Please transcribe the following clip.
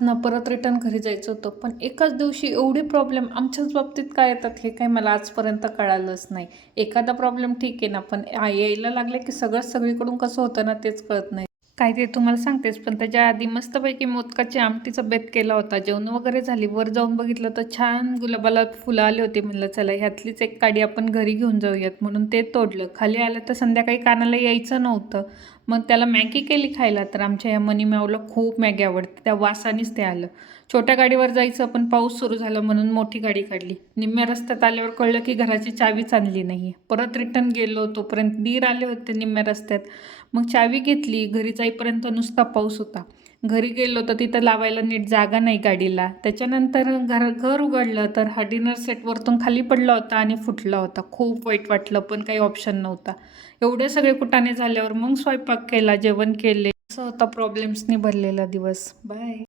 ना परत रिटर्न घरी जायचं होतं, पण एकाच दिवशी एवढे प्रॉब्लेम आमच्याच बाबतीत काय येतात हे काही मला आजपर्यंत कळालंच नाही. एखादा प्रॉब्लेम ठीक आहे ना, पण यायला लागले की सगळंच सगळीकडून कसं होतं ना तेच कळत नाही. काय ते तुम्हाला सांगतेच, पण त्याच्या आधी मस्तपैकी मोदकाची आमटीचा बेत केला होता. जेवण वगैरे झाली. वर जाऊन बघितलं तर छान गुलाबाला फुलं आली होती. म्हणलं चला ह्यातलीच एक काडी आपण घरी घेऊन जाऊयात, म्हणून ते तोडलं. खाली आलं तर संध्याकाळी कानाला यायचं नव्हतं. मग त्याला मॅगी केली खायला. तर आमच्या ह्या मनी माऊला खूप मॅगी आवडते, त्या वासानेच ते आलं. छोट्या गाडीवर जायचं, पण पाऊस सुरू झाला म्हणून मोठी गाडी काढली. निम्म्या रस्त्यात आल्यावर कळलं की घराची चावीच आणली नाही. परत रिटर्न गेलो, तोपर्यंत दीर आले होते निम्म्या रस्त्यात. मग चावी घेतली. घरी जाईपर्यंत नुसता पाऊस होता. घरी गेलो तर तिथं लावायला नीट जागा नाही गाडीला. त्याच्यानंतर घर उघडलं तर हा डिनर सेट वरतून खाली पडला होता आणि फुटला होता. खूप वाईट वाटलं, पण काही ऑप्शन नव्हता. एवढे सगळे कुटाणे झाल्यावर मग स्वयंपाक केला, जेवण केले. असं होता प्रॉब्लेम्सनी भरलेला दिवस. बाय.